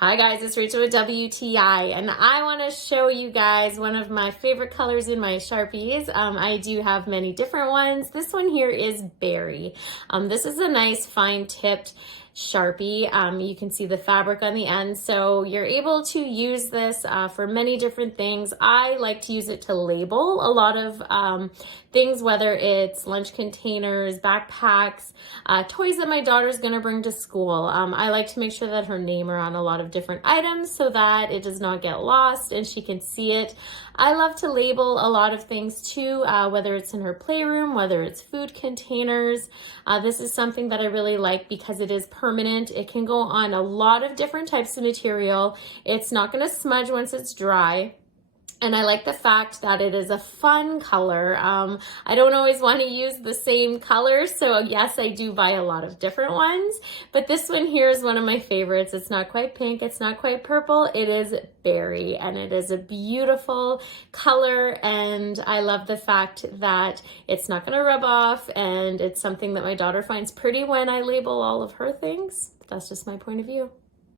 Hi guys, it's Rachel with WTI, and I want to show you guys one of my favorite colors in my Sharpies. I do have many different ones. This one here is Berry. This is a nice fine tipped Sharpie. You can see the fabric on the end, so you're able to use this for many different things. I like to use it to label a lot of things, whether it's lunch containers, backpacks, toys that my daughter's gonna bring to school. I like to make sure that her name are on a lot of different items so that it does not get lost and she can see it. I love to label a lot of things too, whether it's in her playroom, whether it's food containers. This is something that I really like because it is permanent. It can go on a lot of different types of material. It's not going to smudge once it's dry. And I like the fact that it is a fun color. I don't always want to use the same color, so yes, I do buy a lot of different ones, but this one here is one of my favorites. It's not quite pink, it's not quite purple, it is berry, and it is a beautiful color, and I love the fact that it's not going to rub off, and it's something that my daughter finds pretty when I label all of her things. That's just my point of view.